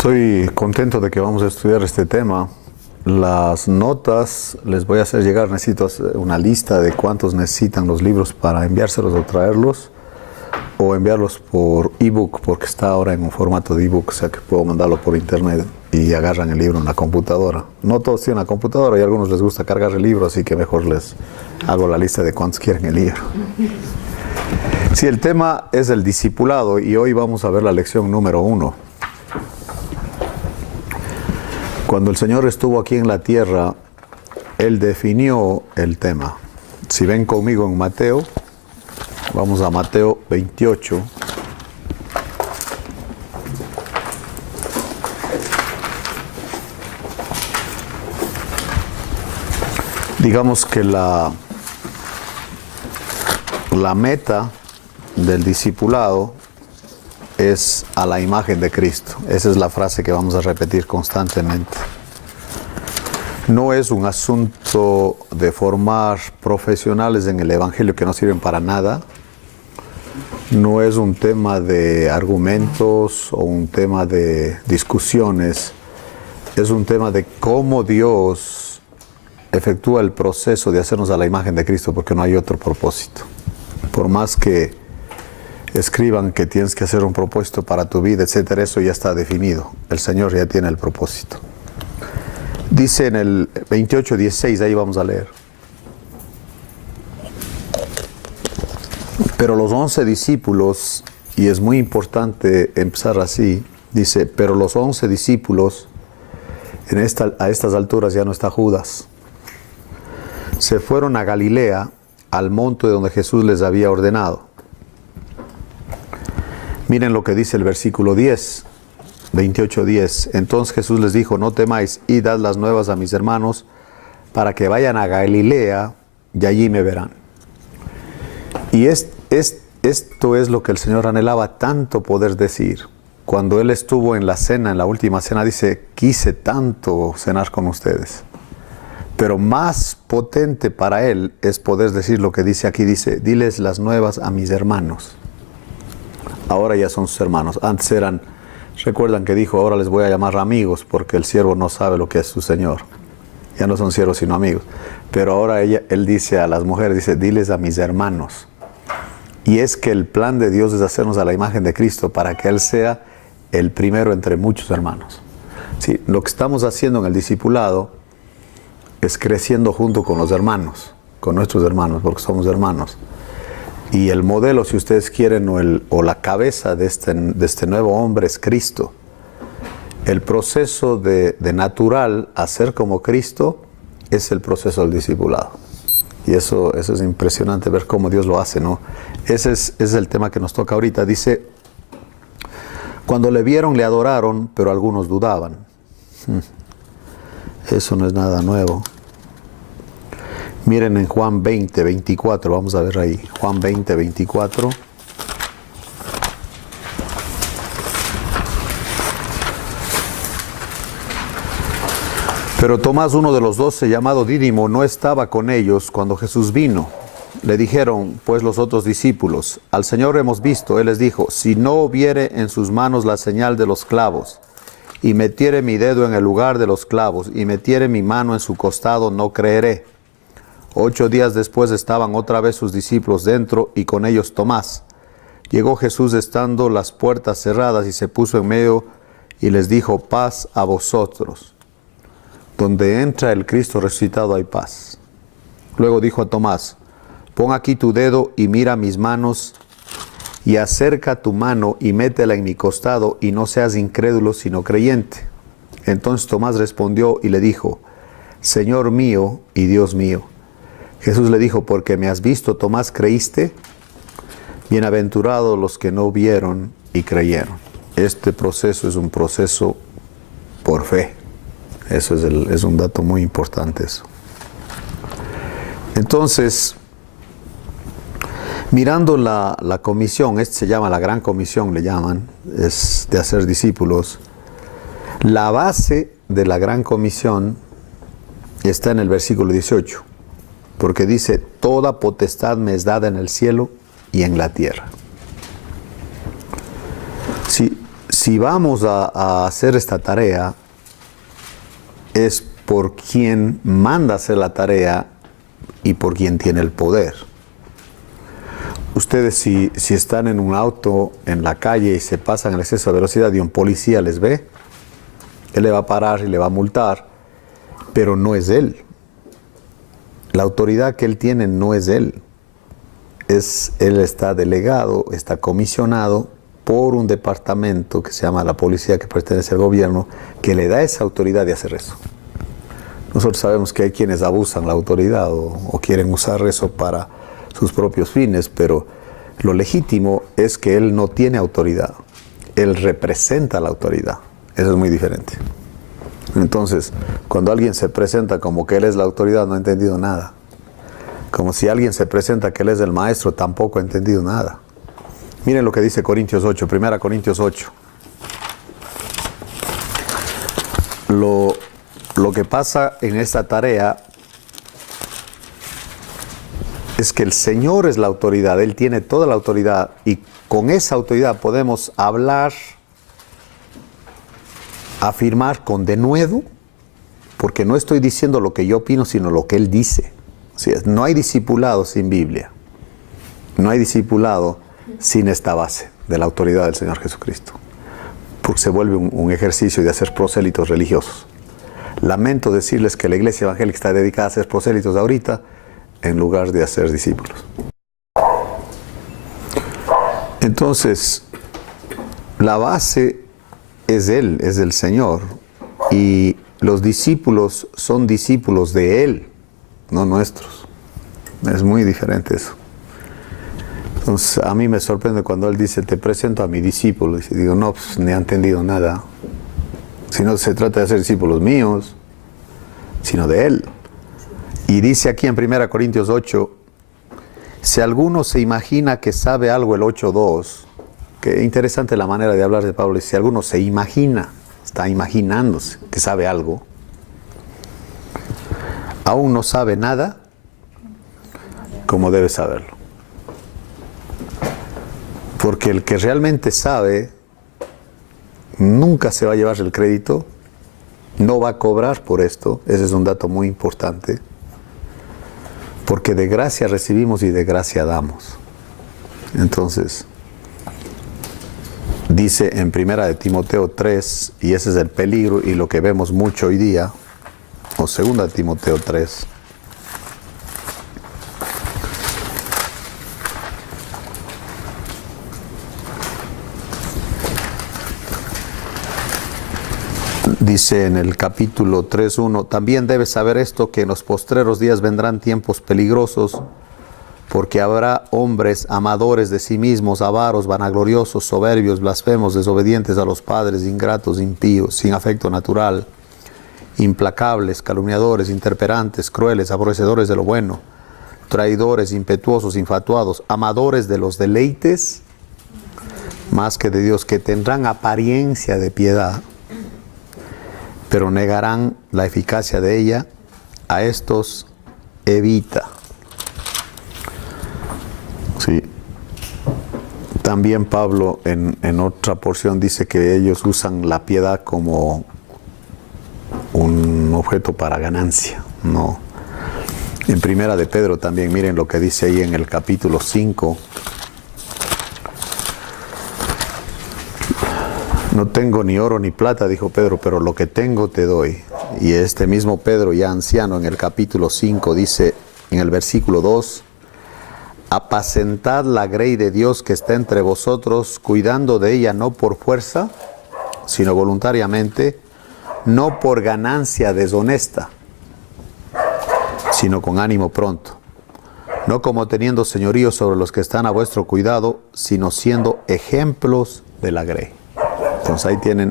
Estoy contento de que vamos a estudiar este tema. Las notas les voy a hacer llegar, necesito una lista de cuántos necesitan los libros para enviárselos o traerlos, o enviarlos por ebook, porque está ahora en un formato de ebook, o sea que puedo mandarlo por internet y agarran el libro en la computadora. No todos tienen la computadora y a algunos les gusta cargar el libro, así que mejor les hago la lista de cuántos quieren el libro. Sí, el tema es el discipulado y hoy vamos a ver la lección número 1. Cuando el Señor estuvo aquí en la tierra, Él definió el tema. Si ven conmigo en Mateo, vamos a Mateo 28. Digamos que la meta del discipulado es a la imagen de Cristo. Esa es la frase que vamos a repetir constantemente. No es un asunto de formar profesionales en el Evangelio que no sirven para nada. No es un tema de argumentos o un tema de discusiones. Es un tema de cómo Dios efectúa el proceso de hacernos a la imagen de Cristo, porque no hay otro propósito. Por más que escriban que tienes que hacer un propósito para tu vida, etcétera, eso ya está definido. El Señor ya tiene el propósito. Dice en el 28:16, ahí vamos a leer. Pero los 11 discípulos, y es muy importante empezar así, dice, pero los 11 discípulos, a estas alturas ya no está Judas, se fueron a Galilea, al monte donde Jesús les había ordenado. Miren lo que dice el versículo 10, 28:10. Entonces Jesús les dijo, no temáis, id dad las nuevas a mis hermanos, para que vayan a Galilea, y allí me verán. Y esto es lo que el Señor anhelaba tanto poder decir. Cuando Él estuvo en la cena, en la última cena, dice, quise tanto cenar con ustedes. Pero más potente para Él es poder decir lo que dice aquí, dice, diles las nuevas a mis hermanos. Ahora ya son sus hermanos. Antes eran, recuerdan que dijo, ahora les voy a llamar amigos, porque el siervo no sabe lo que es su Señor. Ya no son siervos sino amigos. Pero ahora Él dice a las mujeres, dice, diles a mis hermanos. Y es que el plan de Dios es hacernos a la imagen de Cristo para que Él sea el primero entre muchos hermanos. Sí, lo que estamos haciendo en el discipulado es creciendo junto con los hermanos, con nuestros hermanos, porque somos hermanos. Y el modelo, si ustedes quieren, o la cabeza de este nuevo hombre es Cristo. El proceso de natural a ser como Cristo es el proceso del discipulado. Y eso es impresionante ver cómo Dios lo hace, ¿no? Ese es el tema que nos toca ahorita. Dice, cuando le vieron, le adoraron, pero algunos dudaban. Eso no es nada nuevo. Miren en Juan 20:24, vamos a ver ahí, Juan 20:24. Pero Tomás, uno de los 12, llamado Dídimo, no estaba con ellos cuando Jesús vino. Le dijeron, pues, los otros discípulos, al Señor hemos visto. Él les dijo, si no viere en sus manos la señal de los clavos, y metiere mi dedo en el lugar de los clavos, y metiere mi mano en su costado, no creeré. 8 días después estaban otra vez sus discípulos dentro y con ellos Tomás. Llegó Jesús estando las puertas cerradas y se puso en medio y les dijo, paz a vosotros. Donde entra el Cristo resucitado hay paz. Luego dijo a Tomás, pon aquí tu dedo y mira mis manos y acerca tu mano y métela en mi costado y no seas incrédulo sino creyente. Entonces Tomás respondió y le dijo, Señor mío y Dios mío. Jesús le dijo, porque me has visto, Tomás, ¿creíste? Bienaventurados los que no vieron y creyeron. Este proceso es un proceso por fe. Eso es un dato muy importante eso. Entonces, mirando la comisión, se llama la Gran Comisión, le llaman, es de hacer discípulos. La base de la Gran Comisión está en el versículo 18. Porque dice, toda potestad me es dada en el cielo y en la tierra. Si si vamos a hacer esta tarea, es por quien manda hacer la tarea y por quien tiene el poder. Ustedes si están en un auto en la calle y se pasan el exceso de velocidad y un policía les ve, él le va a parar y le va a multar, pero no es él. La autoridad que él tiene no es él. Él está delegado, está comisionado por un departamento que se llama la policía, que pertenece al gobierno, que le da esa autoridad de hacer eso. Nosotros sabemos que hay quienes abusan la autoridad o quieren usar eso para sus propios fines, pero lo legítimo es que él no tiene autoridad. Él representa la autoridad. Eso es muy diferente. Entonces, cuando alguien se presenta como que él es la autoridad, no ha entendido nada. Como si alguien se presenta que él es el maestro, tampoco ha entendido nada. Miren lo que dice Corintios 8, 1 Corintios 8. Lo que pasa en esta tarea es que el Señor es la autoridad, Él tiene toda la autoridad y con esa autoridad podemos hablar, afirmar con denuedo, porque no estoy diciendo lo que yo opino, sino lo que Él dice. Así es, no hay discipulado sin Biblia, no hay discipulado sin esta base de la autoridad del Señor Jesucristo, porque se vuelve un ejercicio de hacer prosélitos religiosos. Lamento decirles que la iglesia evangélica está dedicada a hacer prosélitos ahorita en lugar de hacer discípulos. Entonces, la base es Él, es el Señor, y los discípulos son discípulos de Él, no nuestros. Es muy diferente eso. Entonces, a mí me sorprende cuando Él dice, te presento a mi discípulo, y digo, no, pues ni ha entendido nada. Si no se trata de hacer discípulos míos, sino de Él. Y dice aquí en 1 Corintios 8, si alguno se imagina que sabe algo, el 8.2, que interesante la manera de hablar de Pablo, si alguno se imagina, está imaginándose que sabe algo, aún no sabe nada como debe saberlo. Porque el que realmente sabe nunca se va a llevar el crédito, no va a cobrar por esto. Ese es un dato muy importante, porque de gracia recibimos y de gracia damos. Entonces, dice en 1 Timoteo 3, y ese es el peligro y lo que vemos mucho hoy día, o 2 Timoteo 3, dice en el capítulo 3:1, también debes saber esto, que en los postreros días vendrán tiempos peligrosos, porque habrá hombres amadores de sí mismos, avaros, vanagloriosos, soberbios, blasfemos, desobedientes a los padres, ingratos, impíos, sin afecto natural, implacables, calumniadores, interperantes, crueles, aborrecedores de lo bueno, traidores, impetuosos, infatuados, amadores de los deleites más que de Dios, que tendrán apariencia de piedad, pero negarán la eficacia de ella. A estos evita. Sí. También Pablo en otra porción dice que ellos usan la piedad como un objeto para ganancia, ¿no? En 1 de Pedro también, miren lo que dice ahí en el capítulo 5. No tengo ni oro ni plata, dijo Pedro, pero lo que tengo te doy. Y este mismo Pedro, ya anciano, en el capítulo 5, dice en el versículo 2, apacentad la grey de Dios que está entre vosotros, cuidando de ella no por fuerza, sino voluntariamente, no por ganancia deshonesta, sino con ánimo pronto, no como teniendo señorío sobre los que están a vuestro cuidado, sino siendo ejemplos de la grey. Entonces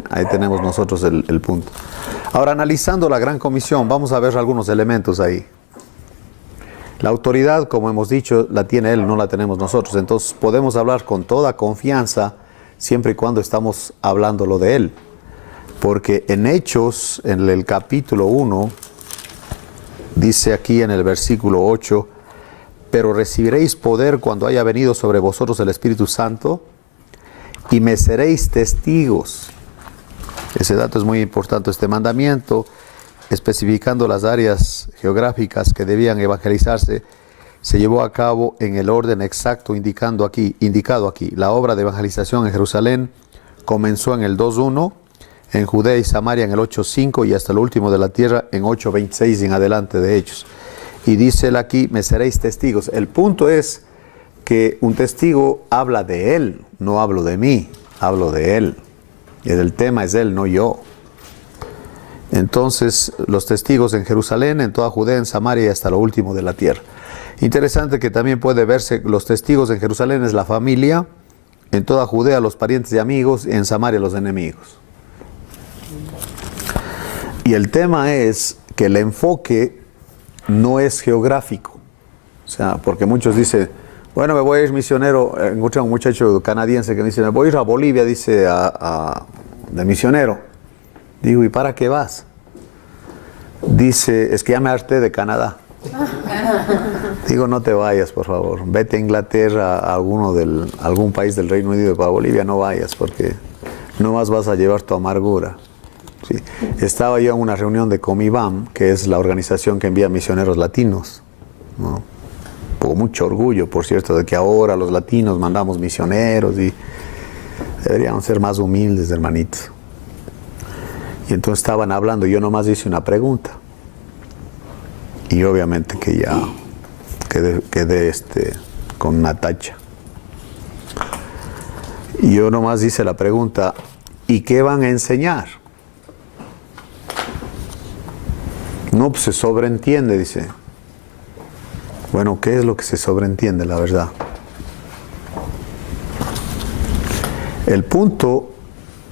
ahí tenemos nosotros el punto. Ahora, analizando la Gran Comisión, vamos a ver algunos elementos ahí. La autoridad, como hemos dicho, la tiene Él, no la tenemos nosotros. Entonces podemos hablar con toda confianza siempre y cuando estamos hablándolo de Él. Porque en Hechos, en el capítulo 1, dice aquí en el versículo 8, pero recibiréis poder cuando haya venido sobre vosotros el Espíritu Santo, y me seréis testigos. Ese dato es muy importante. Este mandamiento, especificando las áreas geográficas que debían evangelizarse, se llevó a cabo en el orden exacto indicado aquí. La obra de evangelización en Jerusalén comenzó en el 2.1, en Judea y Samaria en el 8.5 y hasta lo último de la tierra en 8.26 en adelante de Hechos. Y dice él aquí, me seréis testigos. El punto es que un testigo habla de él, no hablo de mí, hablo de él. Y el tema es él, no yo. Entonces, los testigos en Jerusalén, en toda Judea, en Samaria y hasta lo último de la tierra. Interesante que también puede verse, los testigos en Jerusalén es la familia, en toda Judea los parientes y amigos, y en Samaria los enemigos. Y el tema es que el enfoque no es geográfico. O sea, porque muchos dicen, bueno, me voy a ir misionero. Encontré a un muchacho canadiense que me dice, me voy a ir a Bolivia, dice, de misionero. Digo, ¿y para qué vas? Dice, es que ya me harté de Canadá. Digo, no te vayas, por favor. Vete a Inglaterra, a algún país del Reino Unido, para Bolivia no vayas, porque no más vas a llevar tu amargura. Sí. Estaba yo en una reunión de Comibam, que es la organización que envía misioneros latinos, ¿no? Con mucho orgullo, por cierto, de que ahora los latinos mandamos misioneros y deberíamos ser más humildes, hermanitos. Y entonces estaban hablando, yo nomás hice una pregunta. Y obviamente que ya quedé con una tacha. Y yo nomás hice la pregunta, ¿y qué van a enseñar? No, pues se sobreentiende, dice. Bueno, ¿qué es lo que se sobreentiende, la verdad? El punto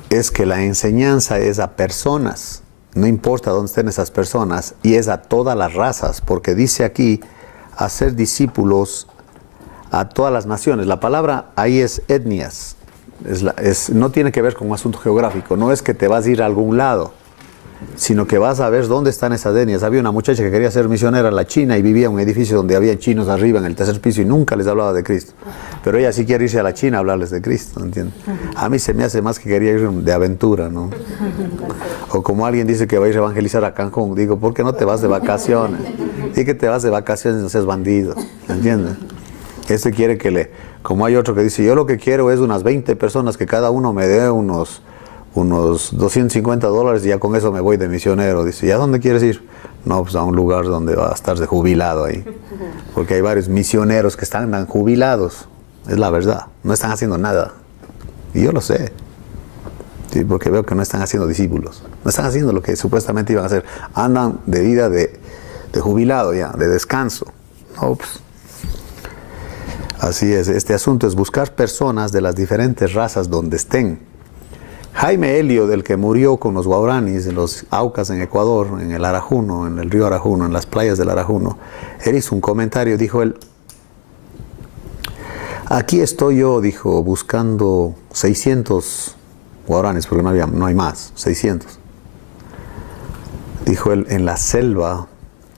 es que la enseñanza es a personas, no importa dónde estén esas personas, y es a todas las razas, porque dice aquí, hacer discípulos a todas las naciones. La palabra ahí es etnias, no tiene que ver con un asunto geográfico, no es que te vas a ir a algún lado, sino que vas a ver dónde están esas etnias. Había una muchacha que quería ser misionera en la China y vivía en un edificio donde había chinos arriba en el tercer piso y nunca les hablaba de Cristo. Pero ella sí quiere irse a la China a hablarles de Cristo, ¿entiendes? A mí se me hace más que quería ir de aventura, ¿no? O como alguien dice que va a ir a evangelizar a Cancún, digo, ¿por qué no te vas de vacaciones? Di que te vas de vacaciones y no seas bandido, ¿entiendes? Este quiere como hay otro que dice, yo lo que quiero es unas 20 personas que cada uno me dé unos $250 y ya con eso me voy de misionero. Dice, ¿y a dónde quieres ir? No, pues a un lugar donde va a estar de jubilado ahí. Porque hay varios misioneros que están jubilados. Es la verdad. No están haciendo nada. Y yo lo sé. Sí, porque veo que no están haciendo discípulos. No están haciendo lo que supuestamente iban a hacer. Andan de vida de jubilado ya, de descanso. No, pues. Así es. Este asunto es buscar personas de las diferentes razas donde estén. Jaime Helio, del que murió con los guaraníes en los Aucas en Ecuador, en el Arajuno, en el río Arajuno, en las playas del Arajuno, él hizo un comentario, dijo él, aquí estoy yo, dijo, buscando 600 guaraníes, porque no hay más, 600. Dijo él, en la selva,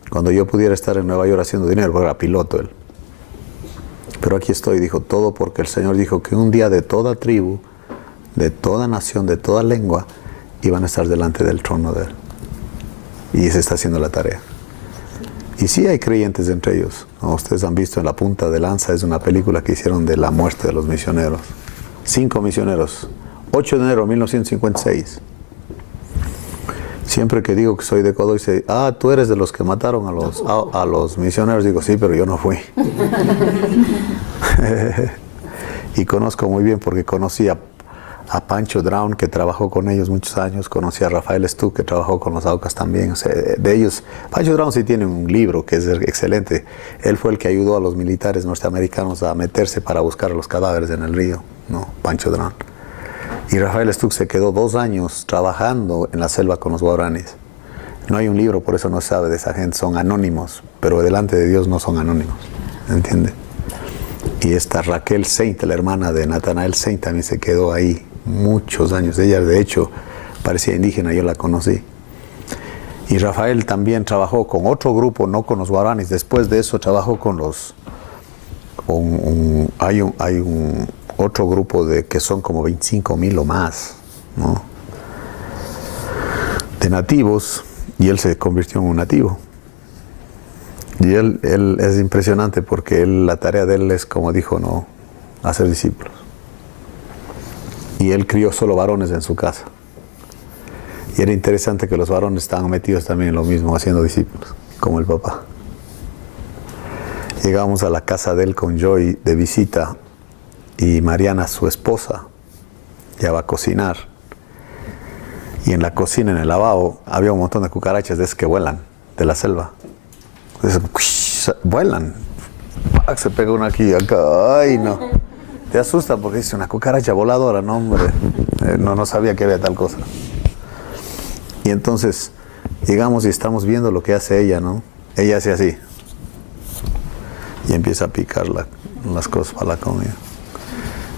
cuando yo pudiera estar en Nueva York haciendo dinero, porque era piloto él. Pero aquí estoy, dijo, todo porque el Señor dijo que un día de toda tribu, de toda nación, de toda lengua, iban a estar delante del trono de él. Y se está haciendo la tarea. Y sí hay creyentes entre ellos. Como ustedes han visto en La Punta de Lanza, es una película que hicieron de la muerte de los misioneros. 5 misioneros. 8 de enero de 1956. Siempre que digo que soy de Ecuador, dice, tú eres de los que mataron a los misioneros. Digo, sí, pero yo no fui. Y conozco muy bien porque conocí a Pancho Drown, que trabajó con ellos muchos años, conocí a Rafael Stuck, que trabajó con los Aucas también. O sea, de ellos, Pancho Drown sí tiene un libro que es excelente. Él fue el que ayudó a los militares norteamericanos a meterse para buscar los cadáveres en el río, ¿no? Pancho Drown. Y Rafael Stuck se quedó 2 años trabajando en la selva con los guaraníes. No hay un libro, por eso no se sabe de esa gente, son anónimos, pero delante de Dios no son anónimos, ¿entiende? Y esta Raquel Saint, la hermana de Nathanael Saint, también se quedó ahí muchos años. Ella, de hecho, parecía indígena, yo la conocí. Y Rafael también trabajó con otro grupo, no con los guaraníes. Después de eso trabajó con los... hay un otro grupo que son como 25,000 o más, ¿no? De nativos, y él se convirtió en un nativo. Y él es impresionante porque la tarea de él es, como dijo, no, hacer discípulos. Y él crió solo varones en su casa. Y era interesante que los varones estaban metidos también en lo mismo, haciendo discípulos, como el papá. Llegamos a la casa de él con Joy de visita, y Mariana, su esposa, ya va a cocinar. Y en la cocina, en el lavabo, había un montón de cucarachas de esas que vuelan, de la selva. Entonces, vuelan. Se pega una aquí, acá. Ay, no. Te asusta porque dice una cucaracha voladora, no, hombre. No sabía que había tal cosa. Y entonces llegamos y estamos viendo lo que hace ella, ¿no? Ella hace así. Y empieza a picar las cosas para la comida.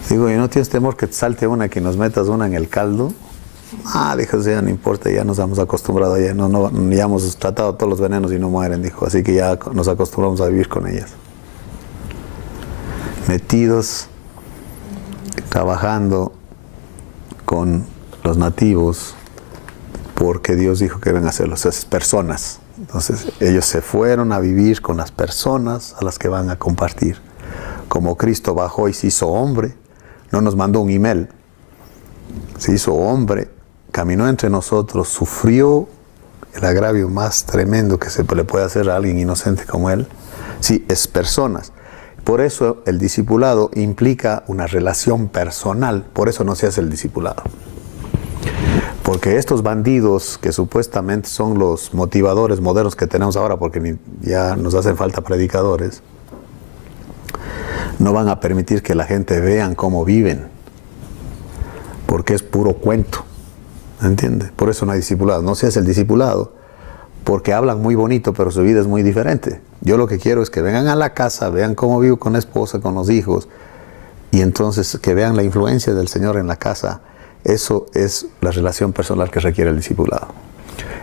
Digo, ¿y no tienes temor que te salte una y que nos metas una en el caldo? Dijo, ya no importa, ya nos hemos acostumbrado, ya hemos tratado todos los venenos y no mueren, dijo. Así que ya nos acostumbramos a vivir con ellas. Metidos, trabajando con los nativos, porque Dios dijo que deben hacerlo, esas personas. Entonces ellos se fueron a vivir con las personas a las que van a compartir. Como Cristo bajó y se hizo hombre, no nos mandó un email, se hizo hombre, caminó entre nosotros, sufrió el agravio más tremendo que se le puede hacer a alguien inocente como él. Sí, es personas. Por eso el discipulado implica una relación personal, por eso no se hace el discipulado. Porque estos bandidos que supuestamente son los motivadores modernos que tenemos ahora, porque ya nos hacen falta predicadores, no van a permitir que la gente vean cómo viven, porque es puro cuento, ¿entiende? Por eso no hay discipulado, no se hace el discipulado, porque hablan muy bonito, pero su vida es muy diferente. Yo lo que quiero es que vengan a la casa, vean cómo vivo con la esposa, con los hijos, y entonces que vean la influencia del Señor en la casa. Eso es la relación personal que requiere el discipulado.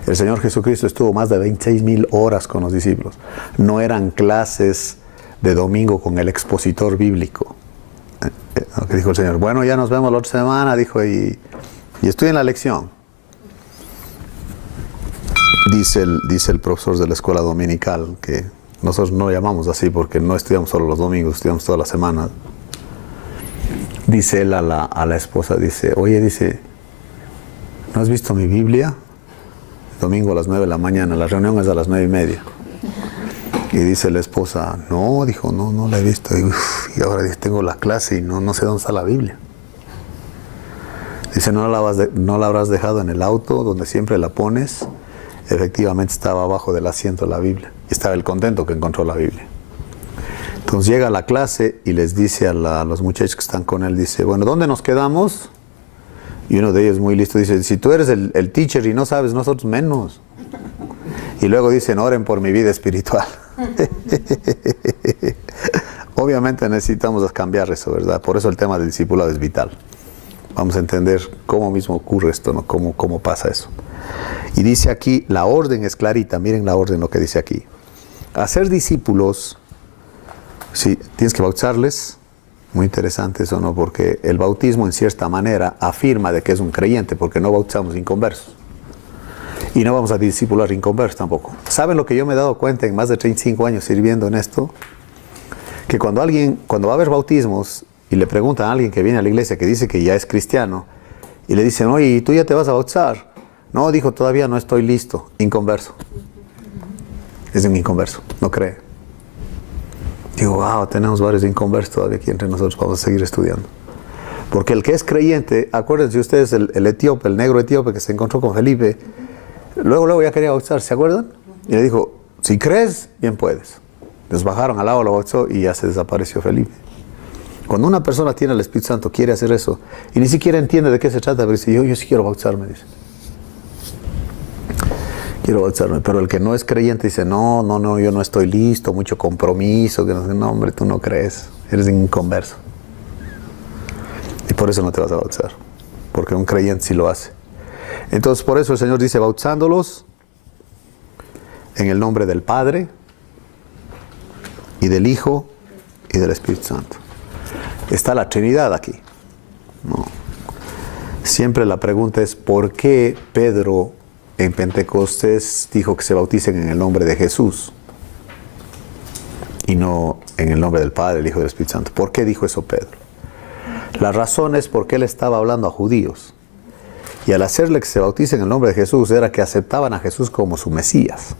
El Señor Jesucristo estuvo más de 26,000 horas con los discípulos. No eran clases de domingo con el expositor bíblico. Lo que dijo el Señor, bueno, ya nos vemos la otra semana, dijo, y estoy en la lección. Dice el profesor de la escuela dominical, que nosotros no llamamos así porque no estudiamos solo los domingos, estudiamos toda la semana. Dice él a la esposa, dice, oye, dice, ¿no has visto mi Biblia? Domingo a las 9 de la mañana, la reunión es a las 9:30. Y dice la esposa, no, dijo, no la he visto. Y ahora dice, tengo la clase y no sé dónde está la Biblia. Dice, ¿no la habrás dejado en el auto donde siempre la pones? Efectivamente estaba abajo del asiento la Biblia. Y estaba el contento que encontró la Biblia. Entonces llega a la clase y les dice a los muchachos que están con él, dice, bueno, ¿dónde nos quedamos? Y uno de ellos muy listo dice, si tú eres el teacher y no sabes, nosotros menos. Y luego dicen, oren por mi vida espiritual. Obviamente necesitamos cambiar eso, ¿verdad? Por eso el tema del discipulado es vital. Vamos a entender cómo mismo ocurre esto, ¿no? Cómo pasa eso. Y dice aquí, la orden es clarita, miren la orden, lo que dice aquí. Hacer discípulos, sí, tienes que bautizarles. Muy interesante eso, ¿no? Porque el bautismo en cierta manera afirma de que es un creyente, porque no bautizamos inconversos. Y no vamos a discipular inconversos tampoco. ¿Saben lo que yo me he dado cuenta en más de 35 años sirviendo en esto? Que cuando va a haber bautismos y le preguntan a alguien que viene a la iglesia que dice que ya es cristiano, y le dicen, oye, ¿y tú ya te vas a bautizar? No, dijo, todavía no estoy listo. Inconverso. Es un inconverso, no cree. Digo, wow, tenemos varios inconversos todavía aquí entre nosotros, vamos a seguir estudiando. Porque el que es creyente, acuérdense ustedes, el etíope, el negro etíope que se encontró con Felipe, luego ya quería bautizar, ¿se acuerdan? Y le dijo, si crees, bien puedes. Les bajaron al agua, lo bautizó y ya se desapareció Felipe. Cuando una persona tiene el Espíritu Santo, quiere hacer eso, y ni siquiera entiende de qué se trata, pero dice, yo sí quiero bautizarme, dice. Quiero bautizarme, pero el que no es creyente dice, no, yo no estoy listo, mucho compromiso, que no, hombre, tú no crees, eres inconverso. Y por eso no te vas a bautizar, porque un creyente sí lo hace. Entonces, por eso el Señor dice, bautizándolos en el nombre del Padre, y del Hijo, y del Espíritu Santo. está la Trinidad aquí. No. Siempre la pregunta es, ¿por qué Pedro en Pentecostés dijo que se bauticen en el nombre de Jesús y no en el nombre del Padre, el Hijo y del Espíritu Santo? ¿Por qué dijo eso Pedro? La razón es porque él estaba hablando a judíos. Y al hacerle que se bauticen en el nombre de Jesús era que aceptaban a Jesús como su Mesías.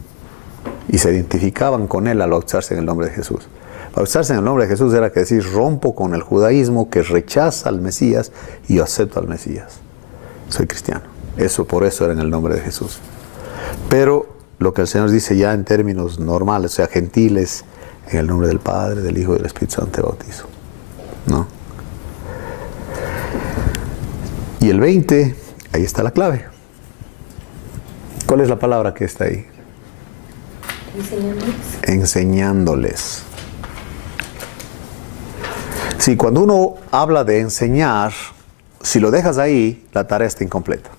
Y se identificaban con él al bautizarse en el nombre de Jesús. Bautizarse en el nombre de Jesús era que decir, rompo con el judaísmo que rechaza al Mesías y yo acepto al Mesías. Soy cristiano. Por eso era en el nombre de Jesús. Pero lo que el Señor dice ya en términos normales, o sea, gentiles, en el nombre del Padre, del Hijo y del Espíritu Santo te bautizo. ¿No? Y el 20, ahí está la clave. ¿Cuál es la palabra que está ahí? Enseñándoles. Sí, cuando uno habla de enseñar, si lo dejas ahí, la tarea está incompleta.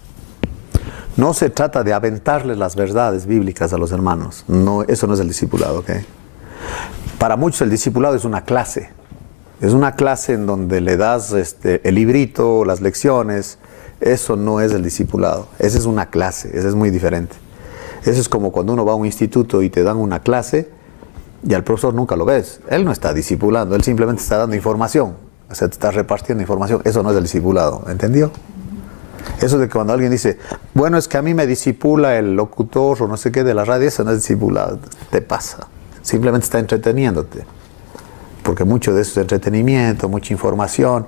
No se trata de aventarles las verdades bíblicas a los hermanos. No, eso no es el discipulado, ¿ok? Para muchos el discipulado es una clase. Es una clase en donde le das el librito, las lecciones. Eso no es el discipulado. Esa es una clase, esa es muy diferente. Eso es como cuando uno va a un instituto y te dan una clase y al profesor nunca lo ves. Él no está discipulando, él simplemente está dando información. O sea, te está repartiendo información. Eso no es el discipulado, ¿entendió? Eso de que cuando alguien dice, bueno, es que a mí me discipula el locutor o no sé qué de la radio, eso no es discipulado. Te pasa. Simplemente está entreteniéndote. Porque mucho de eso es entretenimiento, mucha información,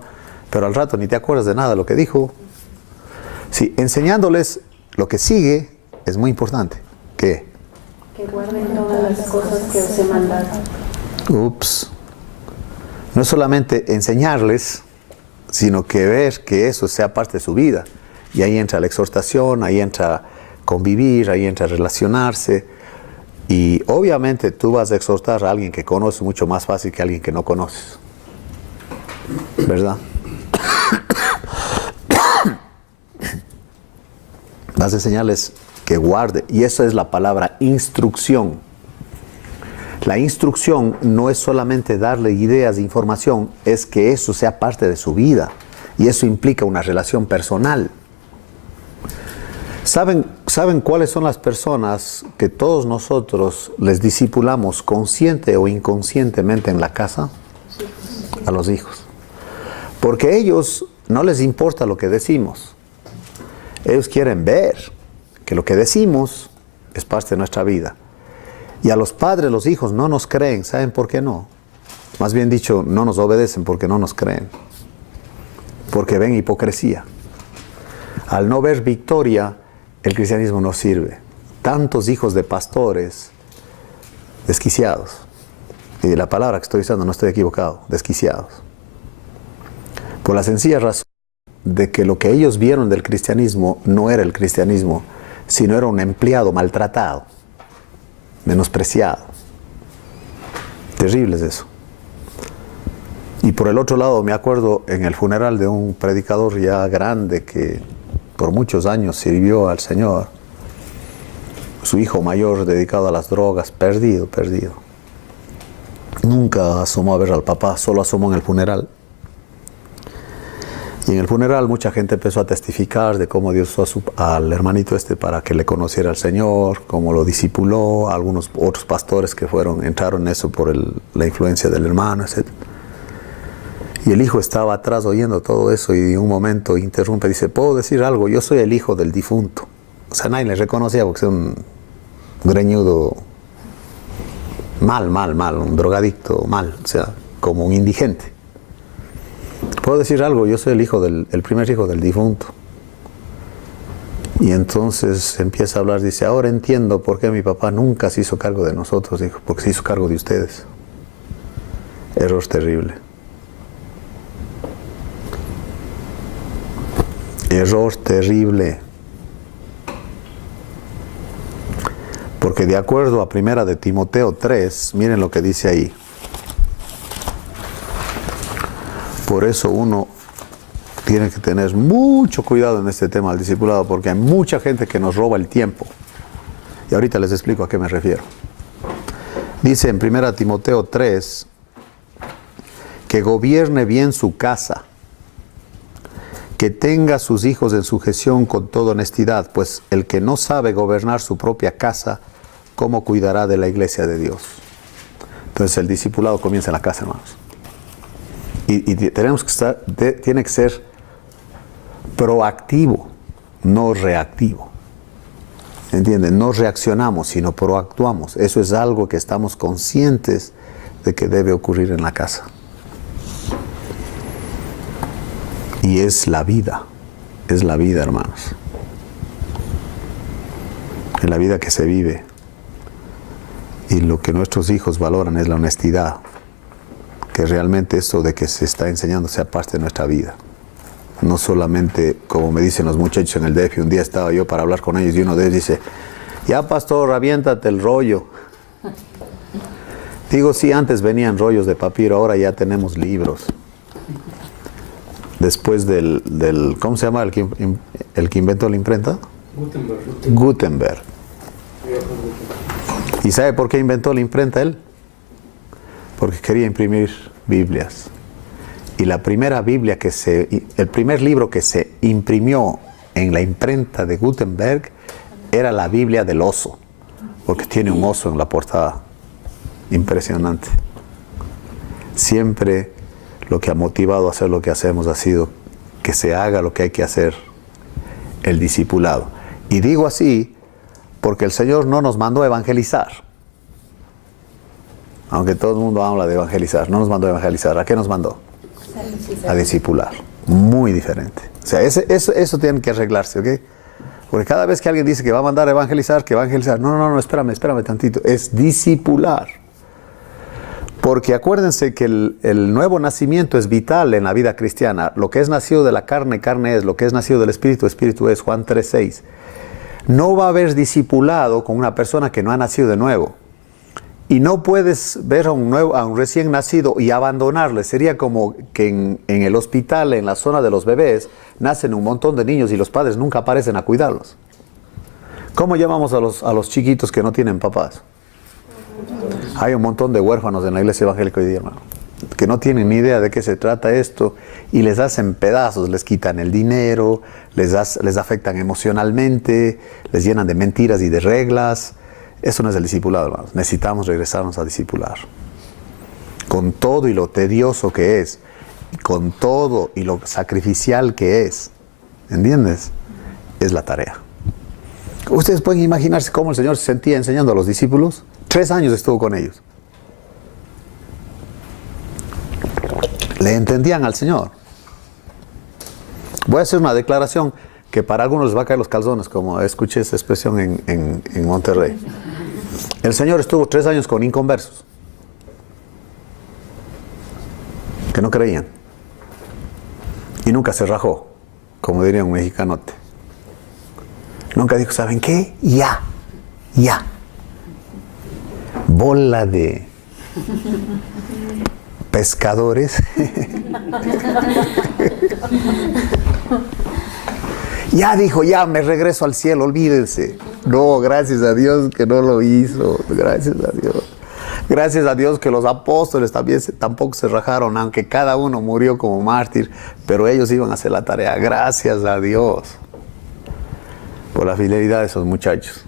pero al rato ni te acuerdas de nada de lo que dijo. Sí, enseñándoles lo que sigue es muy importante. ¿Qué? Que guarden todas las cosas que os he mandado. Ups. No es solamente enseñarles, sino que ver que eso sea parte de su vida. Y ahí entra la exhortación, ahí entra convivir, ahí entra relacionarse. Y obviamente tú vas a exhortar a alguien que conoces mucho más fácil que a alguien que no conoces. ¿Verdad? Vas a enseñarles que guarde. Y eso es la palabra instrucción. La instrucción no es solamente darle ideas e información, es que eso sea parte de su vida. Y eso implica una relación personal. ¿Saben cuáles son las personas que todos nosotros les discipulamos consciente o inconscientemente en la casa? A los hijos. Porque a ellos no les importa lo que decimos. Ellos quieren ver que lo que decimos es parte de nuestra vida. Y a los padres, los hijos no nos creen. ¿Saben por qué no? Más bien dicho, no nos obedecen porque no nos creen. Porque ven hipocresía. Al no ver victoria, el cristianismo no sirve. Tantos hijos de pastores desquiciados. Y la palabra que estoy usando no estoy equivocado. Desquiciados. Por la sencilla razón de que lo que ellos vieron del cristianismo no era el cristianismo, sino era un empleado maltratado, menospreciado. Terrible es eso. Y por el otro lado, me acuerdo en el funeral de un predicador ya grande que por muchos años sirvió al Señor, su hijo mayor dedicado a las drogas, perdido. Nunca asomó a ver al papá, solo asomó en el funeral. Y en el funeral mucha gente empezó a testificar de cómo Dios usó al hermanito para que le conociera al Señor, cómo lo discipuló, algunos otros pastores que entraron en eso por la influencia del hermano, etc. Y el hijo estaba atrás oyendo todo eso y en un momento interrumpe y dice, ¿puedo decir algo? Yo soy el hijo del difunto. O sea, nadie le reconocía porque es un greñudo mal, un drogadicto mal, o sea, como un indigente. ¿Puedo decir algo? Yo soy el primer hijo del difunto. Y entonces empieza a hablar, dice, ahora entiendo por qué mi papá nunca se hizo cargo de nosotros, dijo, porque se hizo cargo de ustedes. Error terrible. Error terrible. Porque de acuerdo a 1 de Timoteo 3, miren lo que dice ahí. Por eso uno tiene que tener mucho cuidado en este tema del discipulado, porque hay mucha gente que nos roba el tiempo. Y ahorita les explico a qué me refiero. Dice en 1 Timoteo 3 que gobierne bien su casa, que tenga a sus hijos en sujeción con toda honestidad, pues el que no sabe gobernar su propia casa, ¿cómo cuidará de la iglesia de Dios? Entonces el discipulado comienza en la casa, hermanos. Y tenemos que estar, tiene que ser proactivo, no reactivo. ¿Entienden? No reaccionamos, sino proactuamos. Eso es algo que estamos conscientes de que debe ocurrir en la casa. Y es la vida, hermanos. Es la vida que se vive. Y lo que nuestros hijos valoran es la honestidad. Que realmente esto de que se está enseñando sea parte de nuestra vida. No solamente, como me dicen los muchachos en el DF, un día estaba yo para hablar con ellos y uno de ellos dice, ya pastor, aviéntate el rollo. Digo, sí, antes venían rollos de papiro, ahora ya tenemos libros. Después del ¿cómo se llama el que inventó la imprenta? Gutenberg. ¿Y sabe por qué inventó la imprenta él? Porque quería imprimir Biblias. Y la primera Biblia el primer libro que se imprimió en la imprenta de Gutenberg era la Biblia del oso, porque tiene un oso en la portada. Impresionante. Siempre lo que ha motivado a hacer lo que hacemos ha sido que se haga lo que hay que hacer, el discipulado. Y digo así porque el Señor no nos mandó a evangelizar. Aunque todo el mundo habla de evangelizar, no nos mandó a evangelizar. ¿A qué nos mandó? A discipular. Muy diferente. O sea, eso tiene que arreglarse, ¿ok? Porque cada vez que alguien dice que va a mandar a evangelizar, no, espérame tantito. Es discipular. Porque acuérdense que el nuevo nacimiento es vital en la vida cristiana. Lo que es nacido de la carne, carne es. Lo que es nacido del Espíritu, Espíritu es. Juan 3:6. No va a haber discipulado con una persona que no ha nacido de nuevo. Y no puedes ver a un recién nacido y abandonarle. Sería como que en el hospital, en la zona de los bebés, nacen un montón de niños y los padres nunca aparecen a cuidarlos. ¿Cómo llamamos a los chiquitos que no tienen papás? Hay un montón de huérfanos en la iglesia evangélica hoy día, hermano, que no tienen ni idea de qué se trata esto y les hacen pedazos, les quitan el dinero, les afectan emocionalmente, les llenan de mentiras y de reglas. Eso no es el discipulado, hermanos. Necesitamos regresarnos a discipular. Con todo y lo tedioso que es, con todo y lo sacrificial que es, ¿entiendes? Es la tarea. Ustedes pueden imaginarse cómo el Señor se sentía enseñando a los discípulos. 3 años estuvo con ellos. Le entendían al Señor. Voy a hacer una declaración que para algunos les va a caer los calzones, como escuché esa expresión en Monterrey. El Señor estuvo 3 años con inconversos, que no creían. Y nunca se rajó, como diría un mexicanote. Nunca dijo, ¿saben qué? Ya. Bola de pescadores. Ya dijo, ya me regreso al cielo, olvídense. No, gracias a Dios que no lo hizo. Gracias a Dios. Gracias a Dios que los apóstoles tampoco se rajaron, aunque cada uno murió como mártir, pero ellos iban a hacer la tarea. Gracias a Dios por la fidelidad de esos muchachos,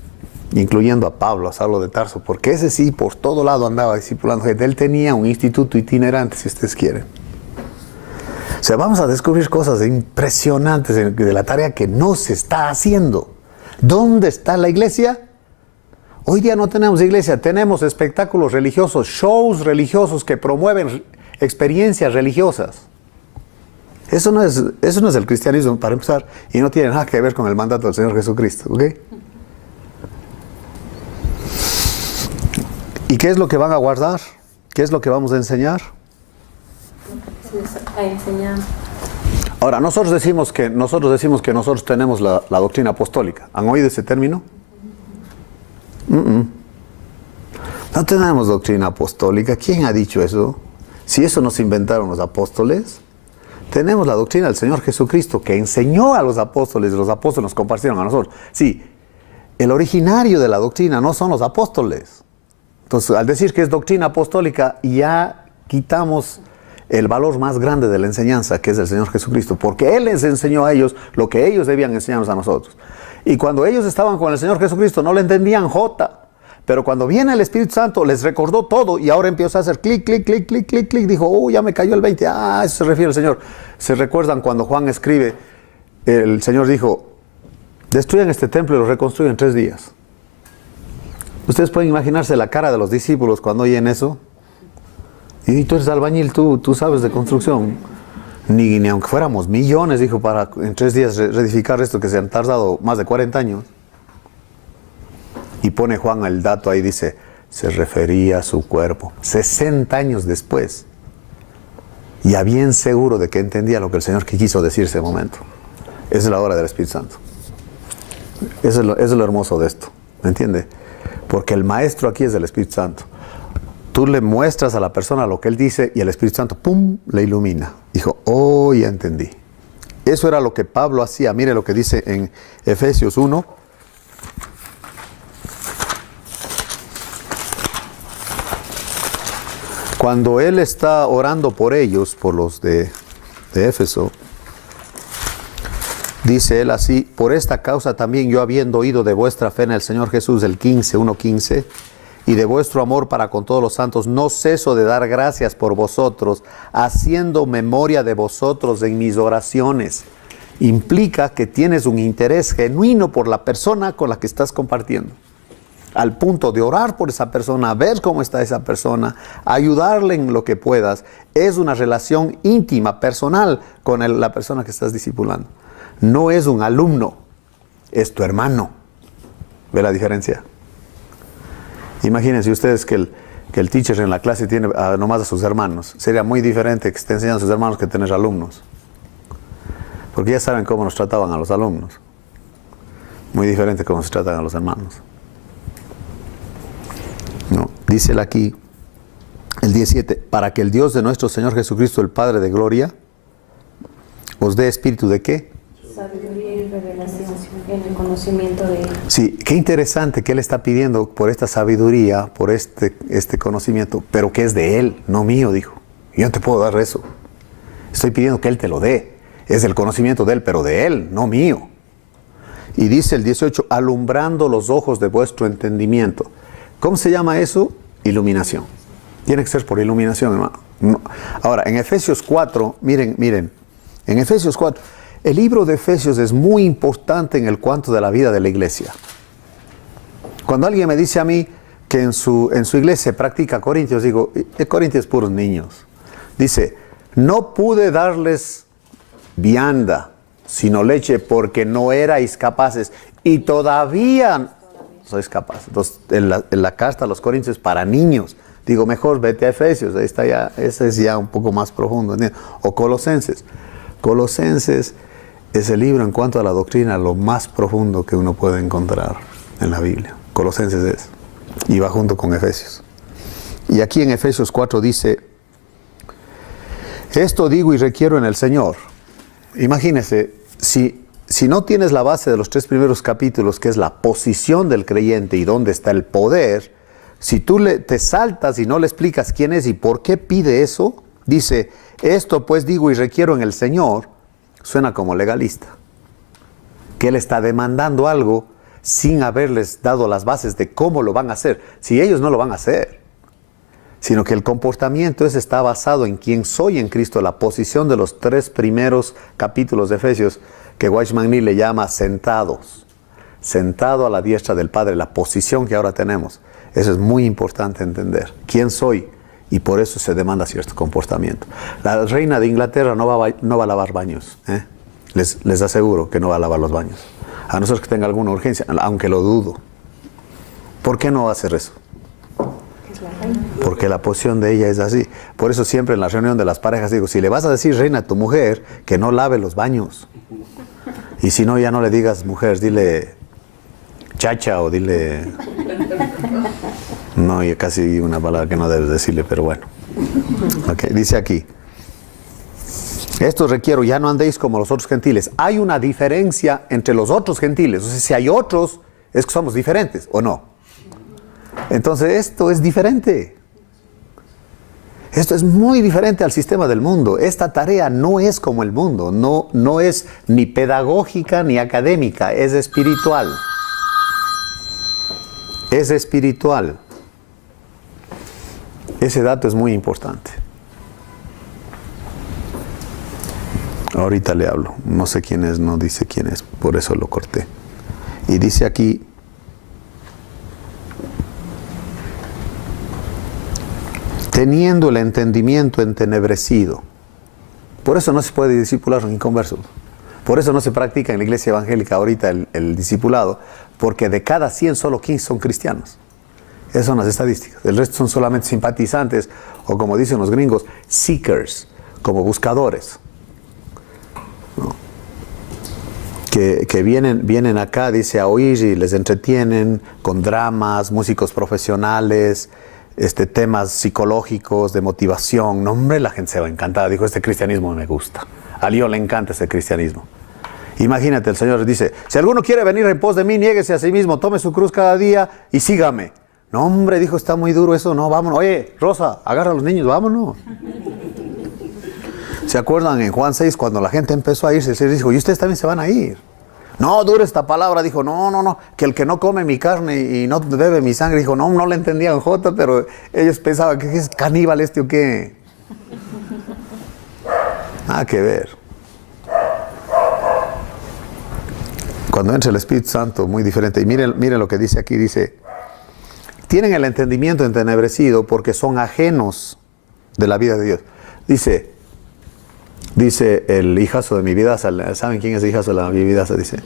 incluyendo a Pablo, a Saulo de Tarso, porque ese sí por todo lado andaba discipulando gente. Él tenía un instituto itinerante, si ustedes quieren. O sea, vamos a descubrir cosas impresionantes de la tarea que no se está haciendo. ¿Dónde está la iglesia? Hoy día no tenemos iglesia, tenemos espectáculos religiosos, shows religiosos que promueven experiencias religiosas. Eso no es el cristianismo, para empezar, y no tiene nada que ver con el mandato del Señor Jesucristo, ¿ok? ¿Y qué es lo que van a guardar? ¿Qué es lo que vamos a enseñar? A enseñar. Ahora, nosotros decimos que nosotros tenemos la doctrina apostólica. ¿Han oído ese término? No tenemos doctrina apostólica. ¿Quién ha dicho eso? Si eso nos inventaron los apóstoles. Tenemos la doctrina del Señor Jesucristo que enseñó a los apóstoles y los apóstoles nos compartieron a nosotros. Sí, el originario de la doctrina no son los apóstoles. Entonces, al decir que es doctrina apostólica, ya quitamos el valor más grande de la enseñanza, que es el Señor Jesucristo, porque Él les enseñó a ellos lo que ellos debían enseñarnos a nosotros. Y cuando ellos estaban con el Señor Jesucristo no le entendían jota, pero cuando viene el Espíritu Santo les recordó todo y ahora empieza a hacer clic, clic, clic, clic, clic, clic. Dijo, ya me cayó el 20, eso se refiere al Señor. ¿Se recuerdan cuando Juan escribe? El Señor dijo, destruyan este templo y lo reconstruyen en 3 días. Ustedes pueden imaginarse la cara de los discípulos cuando oyen eso. Y tú eres albañil, tú sabes de construcción. Ni aunque fuéramos millones, dijo, para en 3 días reedificar esto que se han tardado más de 40 años. Y pone Juan el dato ahí, dice, se refería a su cuerpo. 60 años después. Ya bien seguro de que entendía lo que el Señor quiso decir ese momento. Esa es la obra del Espíritu Santo. Eso es lo hermoso de esto. ¿Me entiende? Porque el maestro aquí es el Espíritu Santo. Tú le muestras a la persona lo que él dice y el Espíritu Santo, ¡pum!, le ilumina. Dijo, ya entendí. Eso era lo que Pablo hacía. Mire lo que dice en Efesios 1. Cuando él está orando por ellos, por los de Éfeso, dice él así, por esta causa también yo, habiendo oído de vuestra fe en el Señor Jesús, el 1:15, y de vuestro amor para con todos los santos, no ceso de dar gracias por vosotros, haciendo memoria de vosotros en mis oraciones. Implica que tienes un interés genuino por la persona con la que estás compartiendo. Al punto de orar por esa persona, ver cómo está esa persona, ayudarle en lo que puedas. Es una relación íntima, personal con la persona que estás discipulando. No es un alumno, es tu hermano. ¿Ve la diferencia? Imagínense ustedes que el teacher en la clase tiene nomás a sus hermanos. Sería muy diferente que esté enseñando a sus hermanos que tener alumnos. Porque ya saben cómo nos trataban a los alumnos. Muy diferente cómo se tratan a los hermanos. No, dice él aquí, el 17, para que el Dios de nuestro Señor Jesucristo, el Padre de gloria, os dé espíritu de ¿qué? Sabiduría y revelación en el conocimiento de Él. Sí, qué interesante que Él está pidiendo por esta sabiduría, por este conocimiento, pero que es de Él, no mío, dijo. Yo no te puedo dar eso. Estoy pidiendo que Él te lo dé. Es el conocimiento de Él, pero de Él, no mío. Y dice el 18, alumbrando los ojos de vuestro entendimiento. ¿Cómo se llama eso? Iluminación. Tiene que ser por iluminación, hermano. No. Ahora, en Efesios 4, miren, en Efesios 4, el libro de Efesios es muy importante en el cuanto de la vida de la iglesia. Cuando alguien me dice a mí que en su iglesia practica Corintios, digo, Corintios puros niños. Dice, no pude darles vianda, sino leche, porque no erais capaces, y todavía sois capaces. Entonces, en la carta a los Corintios para niños, digo, mejor vete a Efesios, ahí está ya, ese es ya un poco más profundo, ¿entiendes? O Colosenses. Colosenses es el libro en cuanto a la doctrina lo más profundo que uno puede encontrar en la Biblia. Colosenses es, y va junto con Efesios. Y aquí en Efesios 4 dice, esto digo y requiero en el Señor. Imagínese, si no tienes la base de los 3 primeros capítulos, que es la posición del creyente y dónde está el poder, si tú te saltas y no le explicas quién es y por qué pide eso, dice, esto pues digo y requiero en el Señor, suena como legalista. Que Él está demandando algo sin haberles dado las bases de cómo lo van a hacer. Si ellos no lo van a hacer, sino que el comportamiento está basado en quién soy en Cristo, la posición de los 3 primeros capítulos de Efesios, que Watchman Nee le llama sentados. Sentado a la diestra del Padre, la posición que ahora tenemos. Eso es muy importante entender. ¿Quién soy? Y por eso se demanda cierto comportamiento. La reina de Inglaterra no va a lavar baños. Les aseguro que no va a lavar los baños. A no ser que tenga alguna urgencia, aunque lo dudo. ¿Por qué no va a hacer eso? Porque la posición de ella es así. Por eso siempre en la reunión de las parejas digo, si le vas a decir reina a tu mujer, que no lave los baños. Y si no, ya no le digas mujer, dile chacha o dile... No, y casi una palabra que no debes decirle, pero bueno. Okay, dice aquí, esto requiero, ya no andéis como los otros gentiles. Hay una diferencia entre los otros gentiles. O sea, si hay otros, es que somos diferentes, ¿o no? Entonces esto es diferente. Esto es muy diferente al sistema del mundo. Esta tarea no es como el mundo, no es ni pedagógica ni académica, es espiritual. Es espiritual. Ese dato es muy importante. Ahorita le hablo. No sé quién es, no dice quién es, por eso lo corté. Y dice aquí, teniendo el entendimiento entenebrecido. Por eso no se puede discipular a un inconverso. Por eso no se practica en la iglesia evangélica ahorita el discipulado, porque de cada 100 solo 15 son cristianos. Esas son las estadísticas. El resto son solamente simpatizantes, o como dicen los gringos, seekers, como buscadores. ¿No? Que vienen acá, dice, a oír y les entretienen con dramas, músicos profesionales, temas psicológicos, de motivación. No, hombre, la gente se va encantada. Dijo, este cristianismo me gusta. A Lío le encanta ese cristianismo. Imagínate, el Señor dice, si alguno quiere venir en pos de mí, niéguese a sí mismo, tome su cruz cada día y sígame. No, hombre, dijo, está muy duro eso, no, vámonos. Oye, Rosa, agarra a los niños, vámonos. ¿Se acuerdan en Juan 6 cuando la gente empezó a irse? El Señor dijo, y ustedes también se van a ir. No, dura esta palabra, dijo, no, que el que no come mi carne y no bebe mi sangre, dijo, no le entendían Jota, pero ellos pensaban que es caníbal o qué. Nada que ver. Cuando entra el Espíritu Santo, muy diferente. Y miren lo que dice aquí, dice, tienen el entendimiento entenebrecido porque son ajenos de la vida de Dios. Dice el hijazo de mi vida, ¿saben quién es el hijazo de mi vida? Dice,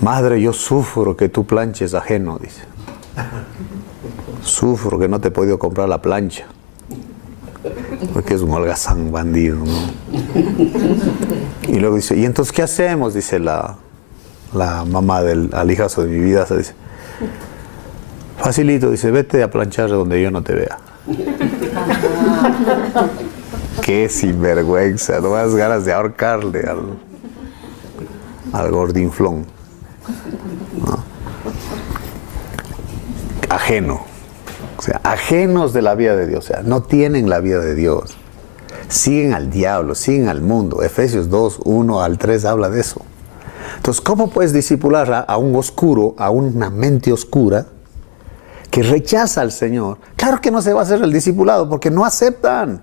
madre, yo sufro que tú planches ajeno, dice. Sufro que no te he podido comprar la plancha. Porque es un holgazán bandido, ¿no? Y luego dice, ¿y entonces qué hacemos? Dice la mamá al hijazo de mi vida, dice, facilito, dice, vete a planchar donde yo no te vea. Qué sinvergüenza, no más ganas de ahorcarle al gordinflón. ¿No? Ajeno. O sea, ajenos de la vida de Dios. O sea, no tienen la vida de Dios. Siguen al diablo, siguen al mundo. Efesios 2, 1 al 3 habla de eso. Entonces, ¿cómo puedes discipular a un oscuro, a una mente oscura que rechaza al Señor? Claro que no se va a hacer el discipulado porque no aceptan.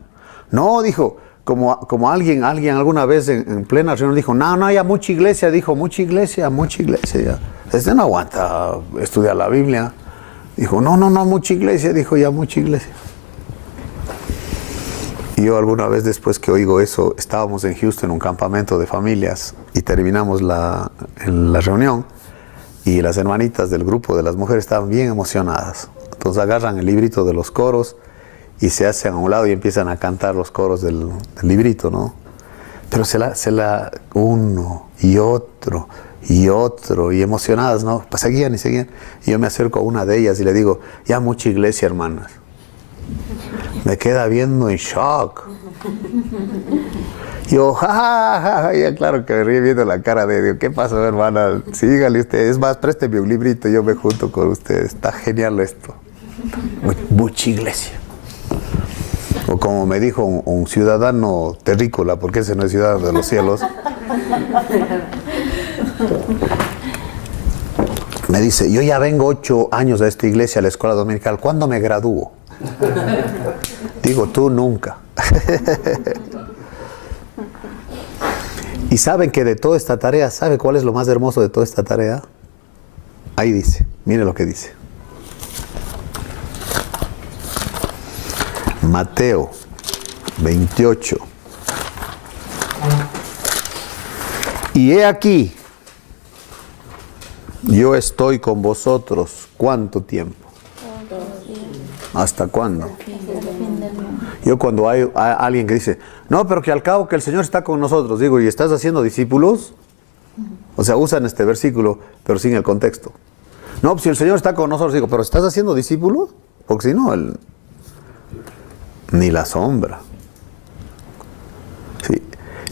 No, dijo, como alguien alguna vez en plena reunión dijo, no, ya mucha iglesia, dijo, mucha iglesia. Ya. No aguanta estudiar la Biblia. Dijo, no, mucha iglesia, dijo, ya mucha iglesia. Y yo alguna vez después que oigo eso, estábamos en Houston, en un campamento de familias, y terminamos en la reunión, y las hermanitas del grupo de las mujeres estaban bien emocionadas. Entonces agarran el librito de los coros, y se hacen a un lado y empiezan a cantar los coros del librito, ¿no? Pero uno y otro, y emocionadas, ¿no? Pues seguían. Y yo me acerco a una de ellas y le digo, ya mucha iglesia, hermanas. Me queda viendo en shock. Yo, ya claro que me ríe viendo la cara de Dios. ¿Qué pasó, hermana? Sígale usted. Es más, présteme un librito, yo me junto con ustedes. Está genial esto. Mucha iglesia. O como me dijo un ciudadano terrícola, porque ese no es ciudadano de los cielos. Me dice, yo ya vengo 8 años a esta iglesia, a la escuela dominical. ¿Cuándo me gradúo? Digo, tú nunca. Y saben que de toda esta tarea, ¿sabe cuál es lo más hermoso de toda esta tarea? Ahí dice, mire lo que dice. Mateo 28. Y he aquí, yo estoy con vosotros, ¿cuánto tiempo? ¿Hasta cuándo? Yo cuando hay alguien que dice, no, pero que al cabo que el Señor está con nosotros, digo, ¿y estás haciendo discípulos? O sea, usan este versículo, pero sin el contexto. No, pues si el Señor está con nosotros, digo, ¿pero estás haciendo discípulos? Porque si no, ni la sombra. Sí.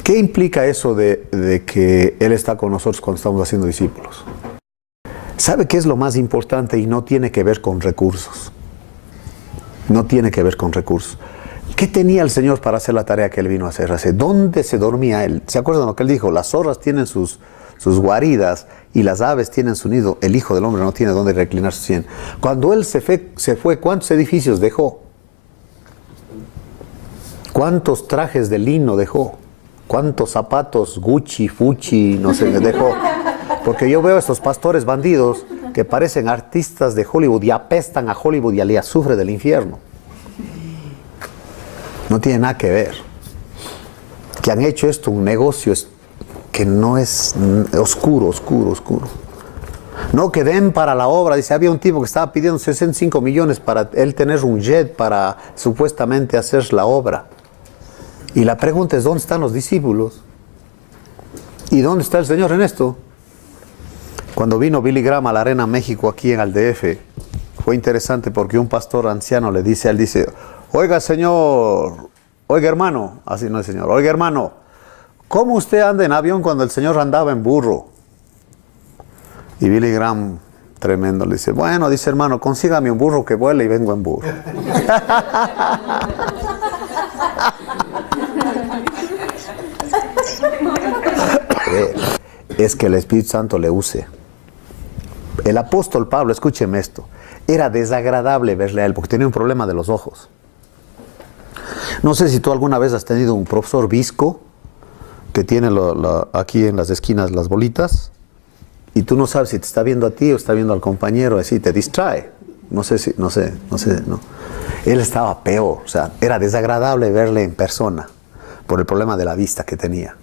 ¿Qué implica eso de que Él está con nosotros cuando estamos haciendo discípulos? ¿Sabe qué es lo más importante? Y no tiene que ver con recursos. No tiene que ver con recursos. ¿Qué tenía el Señor para hacer la tarea que Él vino a hacer? ¿Dónde se dormía Él? ¿Se acuerdan lo que Él dijo? Las zorras tienen sus guaridas y las aves tienen su nido. El Hijo del Hombre no tiene dónde reclinar su sien. Cuando Él se fue, ¿cuántos edificios dejó? ¿Cuántos trajes de lino dejó? ¿Cuántos zapatos Gucci, Fucci, no sé, dejó? Porque yo veo a estos pastores bandidos que parecen artistas de Hollywood y apestan a Hollywood y al azufre del infierno. No tiene nada que ver. Que han hecho esto un negocio que no es oscuro. No, que den para la obra. Dice, había un tipo que estaba pidiendo 65 millones para él tener un jet para supuestamente hacer la obra. Y la pregunta es, ¿dónde están los discípulos? ¿Y dónde está el Señor en esto? Cuando vino Billy Graham a la Arena México aquí en el DF, fue interesante porque un pastor anciano le dice, él dice, oiga señor, oiga hermano, así no es señor, oiga hermano, ¿cómo usted anda en avión cuando el Señor andaba en burro? Y Billy Graham, tremendo, le dice, bueno, dice hermano, consígame un burro que vuele y vengo en burro. Es que el Espíritu Santo le use. El apóstol Pablo, escúcheme esto, era desagradable verle a él porque tenía un problema de los ojos. No sé si tú alguna vez has tenido un profesor visco que tiene aquí en las esquinas las bolitas y tú no sabes si te está viendo a ti o está viendo al compañero, así te distrae. No sé. Él estaba peor, o sea, era desagradable verle en persona por el problema de la vista que tenía.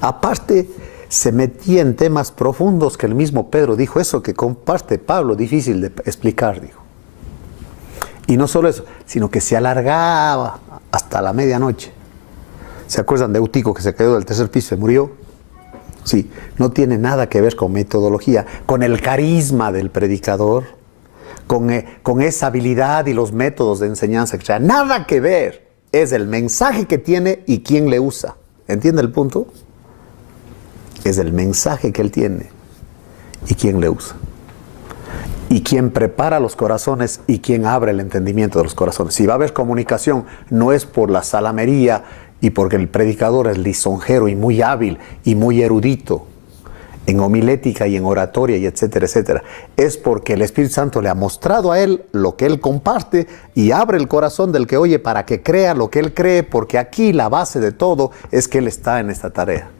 Aparte, se metía en temas profundos que el mismo Pedro dijo, eso que comparte Pablo, difícil de explicar, dijo. Y no solo eso, sino que se alargaba hasta la medianoche. ¿Se acuerdan de Eutico que se cayó del tercer piso y murió? Sí, no tiene nada que ver con metodología, con el carisma del predicador, con esa habilidad y los métodos de enseñanza, etc. Nada que ver, es el mensaje que tiene y quién le usa. ¿Entiende el punto? Es el mensaje que él tiene y quién le usa. Y quién prepara los corazones y quién abre el entendimiento de los corazones. Si va a haber comunicación, no es por la salamería y porque el predicador es lisonjero y muy hábil y muy erudito en homilética y en oratoria y etcétera, etcétera. Es porque el Espíritu Santo le ha mostrado a él lo que él comparte y abre el corazón del que oye para que crea lo que él cree, porque aquí la base de todo es que él está en esta tarea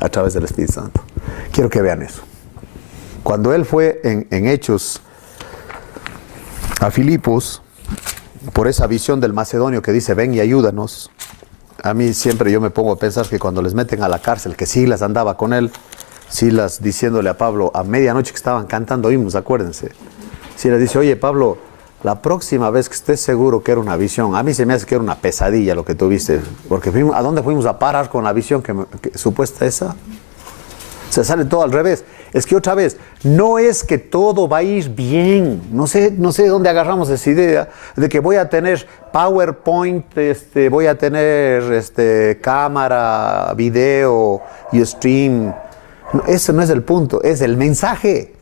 a través del Espíritu Santo. Quiero que vean eso. Cuando él fue en Hechos a Filipos, por esa visión del macedonio que dice, ven y ayúdanos, a mí siempre yo me pongo a pensar que cuando les meten a la cárcel, que Silas andaba con él, Silas diciéndole a Pablo, a medianoche que estaban cantando himnos, acuérdense, Silas dice, oye Pablo, la próxima vez que estés seguro que era una visión, a mí se me hace que era una pesadilla lo que tuviste, porque ¿a dónde fuimos a parar con la visión que supuesta esa? Se sale todo al revés. Es que otra vez, no es que todo va a ir bien. No sé de dónde agarramos esa idea de que voy a tener PowerPoint, voy a tener cámara, video y stream. No, eso no es el punto, es el mensaje.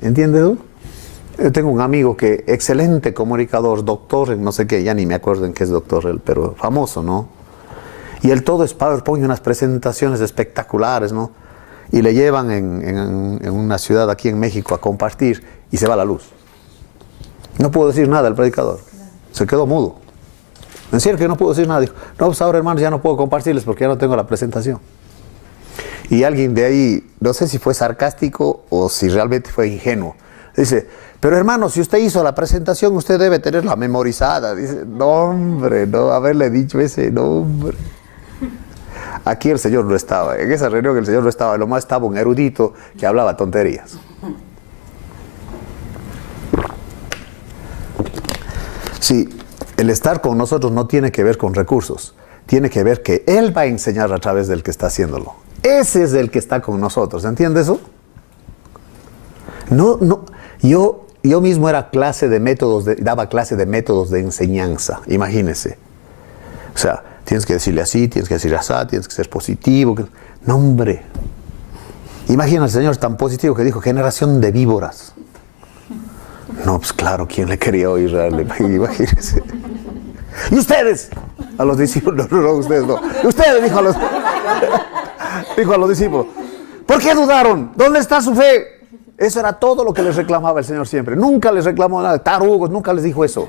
¿Entiendes tú? Yo tengo un amigo que, excelente comunicador, doctor en no sé qué, ya ni me acuerdo en qué es doctor él, pero famoso, ¿no? Y él todo es PowerPoint y unas presentaciones espectaculares, ¿no? Y le llevan en una ciudad aquí en México a compartir y se va la luz. No pudo decir nada el predicador. Se quedó mudo. En serio que no pudo decir nada. Dijo, no, pues ahora hermanos ya no puedo compartirles porque ya no tengo la presentación. Y alguien de ahí, no sé si fue sarcástico o si realmente fue ingenuo, dice, pero hermano, si usted hizo la presentación, usted debe tenerla memorizada. Dice, no hombre, no haberle dicho ese nombre. Aquí el Señor no estaba, en esa reunión el Señor no estaba, lo más estaba un erudito que hablaba tonterías. Sí, el estar con nosotros no tiene que ver con recursos, tiene que ver que Él va a enseñar a través del que está haciéndolo. Ese es el que está con nosotros, ¿entiende eso? Yo mismo era daba clase de métodos de enseñanza, imagínese. O sea, tienes que decirle así, tienes que decirle así, tienes que ser positivo. No, hombre. Imagina al Señor tan positivo que dijo, generación de víboras. No, pues claro, ¿quién le quería oír? Imagínese. Y ustedes, a los discípulos, no, ustedes no. Ustedes, dijo a los discípulos, ¿por qué dudaron? ¿Dónde está su fe? Eso era todo lo que les reclamaba el Señor siempre. Nunca les reclamó nada, tarugos, nunca les dijo eso.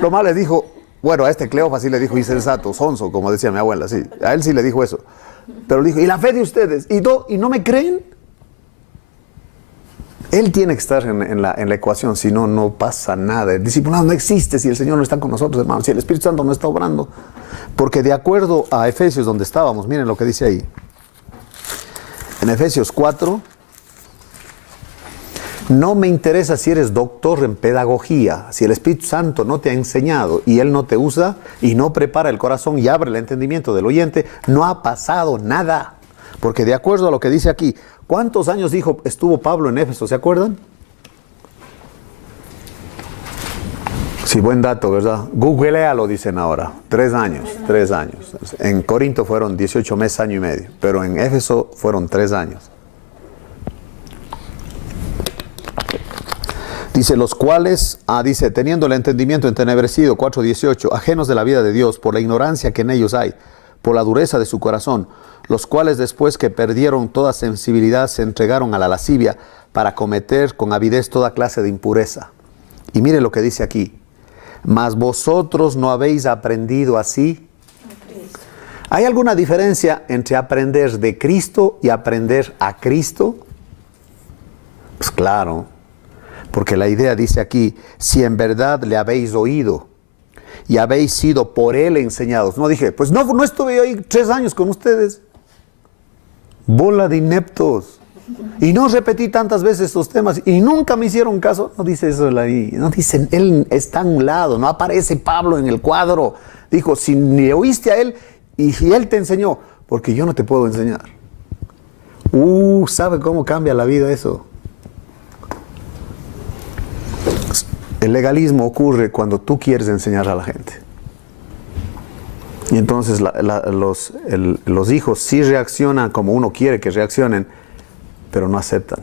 Lo más les dijo, bueno, a este Cleofas sí le dijo insensato, sonso, como decía mi abuela, sí. A él sí le dijo eso. Pero dijo, ¿y la fe de ustedes? ¿Y no me creen? Él tiene que estar en la ecuación, si no, no pasa nada. El discipulado no existe si el Señor no está con nosotros, hermanos, si el Espíritu Santo no está obrando. Porque de acuerdo a Efesios, donde estábamos, miren lo que dice ahí. En Efesios 4, no me interesa si eres doctor en pedagogía, si el Espíritu Santo no te ha enseñado y Él no te usa y no prepara el corazón y abre el entendimiento del oyente, no ha pasado nada. Porque de acuerdo a lo que dice aquí, ¿cuántos años estuvo Pablo en Éfeso? ¿Se acuerdan? Sí, buen dato, ¿verdad? Googlealo, dicen ahora. 3 años. En Corinto fueron 18 meses, año y medio. Pero en Éfeso fueron 3 años. Dice, los cuales, dice, teniendo el entendimiento entenebrecido, 4:18, ajenos de la vida de Dios, por la ignorancia que en ellos hay, por la dureza de su corazón, los cuales después que perdieron toda sensibilidad se entregaron a la lascivia para cometer con avidez toda clase de impureza. Y mire lo que dice aquí, mas vosotros no habéis aprendido así. ¿Hay alguna diferencia entre aprender de Cristo y aprender a Cristo? Pues claro, porque la idea dice aquí, si en verdad le habéis oído y habéis sido por Él enseñados. No dije, pues no estuve ahí 3 años con ustedes. Bola de ineptos. Y no repetí tantas veces estos temas y nunca me hicieron caso. No dice eso ahí. No dicen, Él está a un lado. No aparece Pablo en el cuadro. Dijo, si le oíste a Él y si Él te enseñó, porque yo no te puedo enseñar. ¿Sabe cómo cambia la vida eso? El legalismo ocurre cuando tú quieres enseñar a la gente. Y entonces los hijos sí reaccionan como uno quiere que reaccionen, pero no aceptan.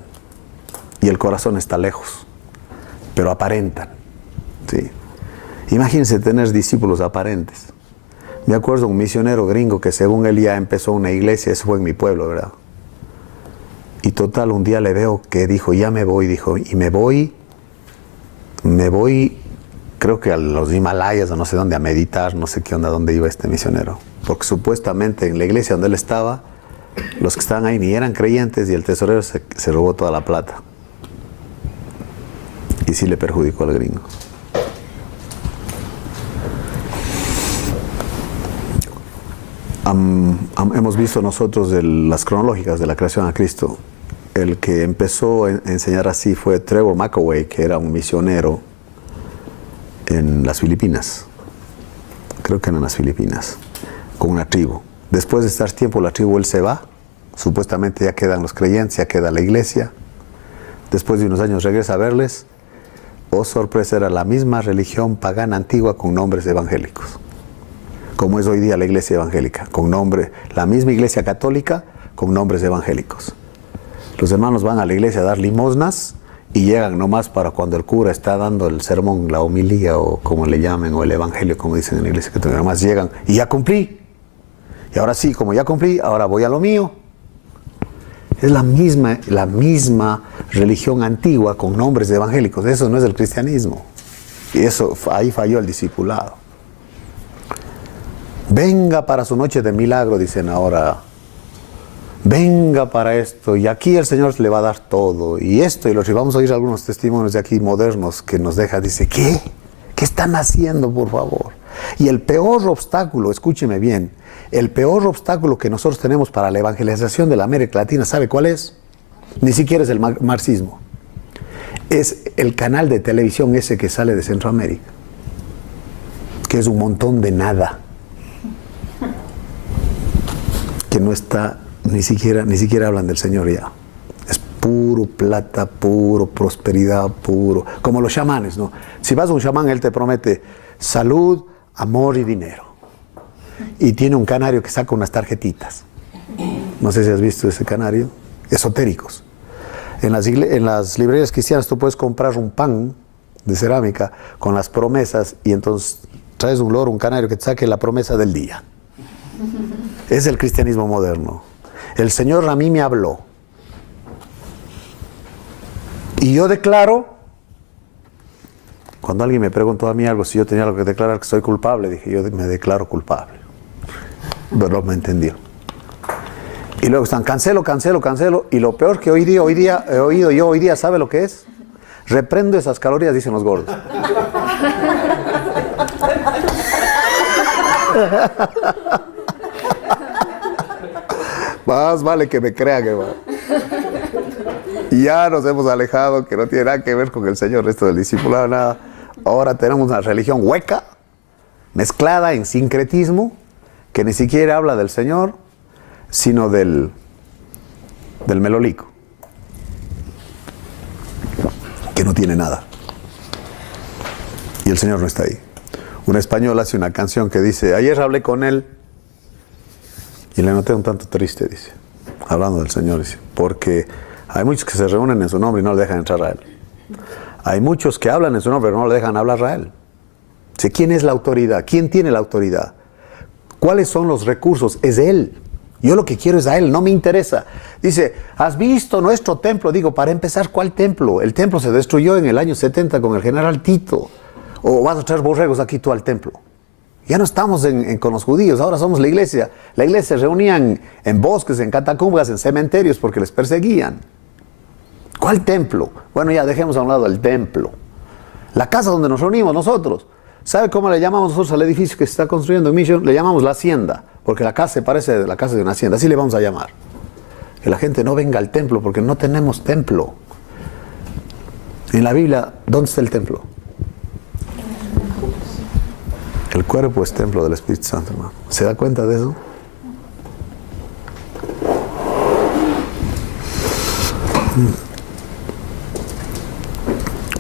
Y el corazón está lejos, pero aparentan. ¿Sí? Imagínense tener discípulos aparentes. Me acuerdo de un misionero gringo que según él ya empezó una iglesia, eso fue en mi pueblo, ¿verdad? Y total, un día le veo que dijo, ya me voy, dijo, y me voy, creo que a los Himalayas o no sé dónde, a meditar, no sé qué onda, dónde iba este misionero. Porque supuestamente en la iglesia donde él estaba, los que estaban ahí ni eran creyentes y el tesorero se robó toda la plata. Y sí le perjudicó al gringo. Hemos visto nosotros las cronológicas de la creación a Cristo. El que empezó a enseñar así fue Trevor McAway, que era un misionero en las Filipinas. Creo que eran las Filipinas, con una tribu. Después de estar tiempo la tribu, él se va. Supuestamente ya quedan los creyentes, ya queda la iglesia. Después de unos años regresa a verles. Oh, sorpresa, era la misma religión pagana antigua con nombres evangélicos. Como es hoy día la iglesia evangélica, con nombre, la misma iglesia católica con nombres evangélicos. Los hermanos van a la iglesia a dar limosnas y llegan nomás para cuando el cura está dando el sermón, la homilía o como le llamen, o el evangelio, como dicen en la iglesia católica. Nomás llegan y ya cumplí. Y ahora sí, como ya cumplí, ahora voy a lo mío. Es la misma religión antigua con nombres evangélicos. Eso no es el cristianismo. Y eso, ahí falló el discipulado. Venga para su noche de milagro, dicen ahora. Venga para esto, y aquí el Señor le va a dar todo, y esto, y vamos a oír algunos testimonios de aquí modernos que nos deja, dice, ¿qué? ¿Qué están haciendo, por favor? Y el peor obstáculo, escúcheme bien, el peor obstáculo que nosotros tenemos para la evangelización de la América Latina, ¿sabe cuál es? Ni siquiera es el marxismo. Es el canal de televisión ese que sale de Centroamérica, que es un montón de nada, que no está... Ni siquiera hablan del Señor ya. Es puro plata, puro prosperidad, puro. Como los chamanes, ¿no? Si vas a un chamán, él te promete salud, amor y dinero. Y tiene un canario que saca unas tarjetitas. No sé si has visto ese canario. Esotéricos. En las librerías cristianas tú puedes comprar un pan de cerámica con las promesas y entonces traes un loro, un canario que te saque la promesa del día. Es el cristianismo moderno. El Señor a mí me habló. Y yo declaro, cuando alguien me preguntó a mí algo, si yo tenía algo que declarar que soy culpable, dije, yo me declaro culpable. Pero no me entendió. Y luego están, cancelo, y lo peor que hoy día he oído yo hoy día, ¿sabe lo que es? Reprendo esas calorías, dicen los gordos. Más vale que me crean, hermano. Y ya nos hemos alejado, que no tiene nada que ver con el Señor, esto del discipulado, nada. Ahora tenemos una religión hueca, mezclada en sincretismo, que ni siquiera habla del Señor, sino del melolico, que no tiene nada. Y el Señor no está ahí. Un español hace una canción que dice, ayer hablé con él y le noté un tanto triste, dice, hablando del Señor, dice, porque hay muchos que se reúnen en su nombre y no le dejan entrar a él. Hay muchos que hablan en su nombre pero no le dejan hablar a él. Dice, ¿quién es la autoridad? ¿Quién tiene la autoridad? ¿Cuáles son los recursos? Es él. Yo lo que quiero es a él, no me interesa. Dice, ¿has visto nuestro templo? Digo, para empezar, ¿cuál templo? El templo se destruyó en el año 70 con el general Tito. ¿O vas a traer borregos aquí tú al templo? Ya no estamos con los judíos, ahora somos la iglesia. La iglesia se reunían en bosques, en catacumbas, en cementerios porque les perseguían. ¿Cuál templo? Bueno, ya dejemos a un lado el templo. La casa donde nos reunimos nosotros. ¿Sabe cómo le llamamos nosotros al edificio que se está construyendo en Mission? Le llamamos la hacienda, porque la casa se parece a la casa de una hacienda. Así le vamos a llamar. Que la gente no venga al templo porque no tenemos templo. En la Biblia, ¿dónde está el templo? El cuerpo es templo del Espíritu Santo, hermano. ¿Se da cuenta de eso?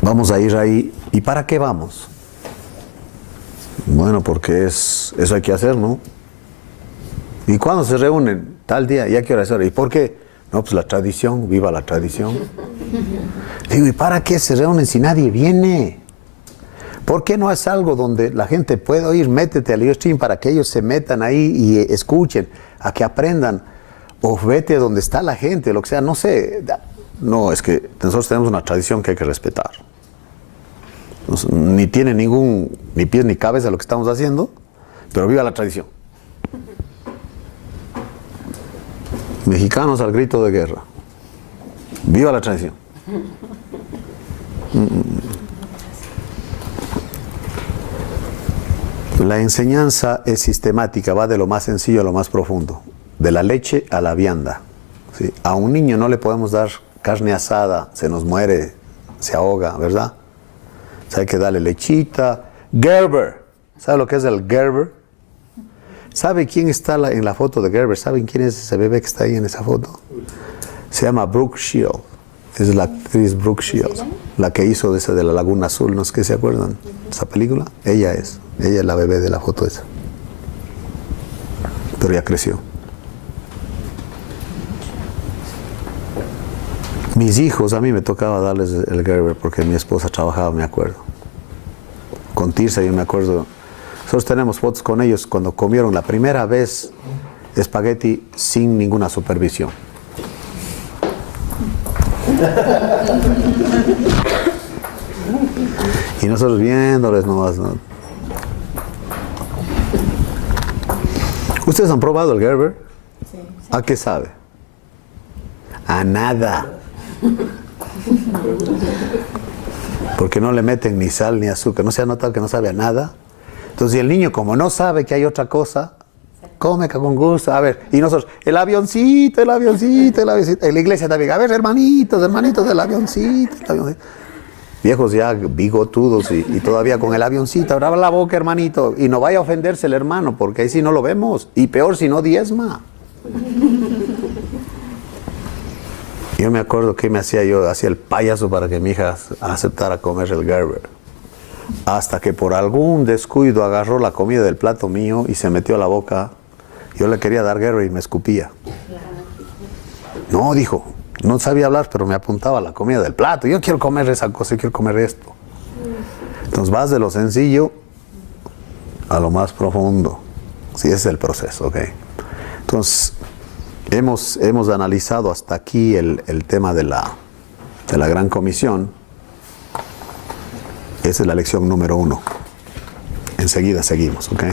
Vamos a ir ahí. ¿Y para qué vamos? Bueno, porque eso hay que hacer, ¿no? ¿Y cuándo se reúnen? Tal día, ¿y a qué hora es hora? ¿Y por qué? No, pues la tradición, viva la tradición. Digo, ¿y para qué se reúnen si nadie viene? ¿Por qué no es algo donde la gente pueda oír? Métete al Ustream para que ellos se metan ahí y escuchen, a que aprendan. O vete donde está la gente, lo que sea, no sé. No, es que nosotros tenemos una tradición que hay que respetar. Ni tiene ni pies ni cabeza lo que estamos haciendo, pero viva la tradición. Mexicanos al grito de guerra. Viva la tradición. La enseñanza es sistemática, va de lo más sencillo a lo más profundo, de la leche a la vianda. ¿Sí? A un niño no le podemos dar carne asada, se nos muere, se ahoga, ¿verdad? Hay que darle lechita. Gerber, ¿sabe lo que es el Gerber? ¿Sabe quién está en la foto de Gerber? ¿Saben quién es ese bebé que está ahí en esa foto? Se llama Brooke Shields. Es la actriz Brooke Shields, la que hizo de la Laguna Azul, no sé qué se acuerdan, esa película. Ella es la bebé de la foto esa. Pero ya creció. Mis hijos, a mí me tocaba darles el Gerber porque mi esposa trabajaba, me acuerdo. Con Tirsa yo me acuerdo. Nosotros tenemos fotos con ellos cuando comieron la primera vez espagueti sin ninguna supervisión. Y nosotros viéndoles nomás, ¿no? ¿Ustedes han probado el Gerber? Sí. ¿A qué sabe? A nada. Porque no le meten ni sal ni azúcar. ¿No se ha notado que no sabe a nada? Entonces el niño, como no sabe que hay otra cosa, come con gusto. A ver, y nosotros, el avioncito. En la iglesia también, a ver, hermanitos del avioncito, Viejos ya bigotudos y todavía con el avioncito. Abra la boca, hermanito. Y no vaya a ofenderse el hermano, porque ahí sí no lo vemos. Y peor si no diezma. Yo me acuerdo que me hacía el payaso para que mi hija aceptara comer el Gerber. Hasta que por algún descuido agarró la comida del plato mío y se metió a la boca. Yo le quería dar Gerber y me escupía. No, dijo, no sabía hablar, pero me apuntaba la comida del plato. Yo quiero comer esa cosa, yo quiero comer esto. Entonces vas de lo sencillo a lo más profundo. Sí, ese es el proceso, ¿ok? Entonces, hemos analizado hasta aquí el tema de la Gran Comisión. Esa es la lección número 1. Enseguida seguimos, ¿ok?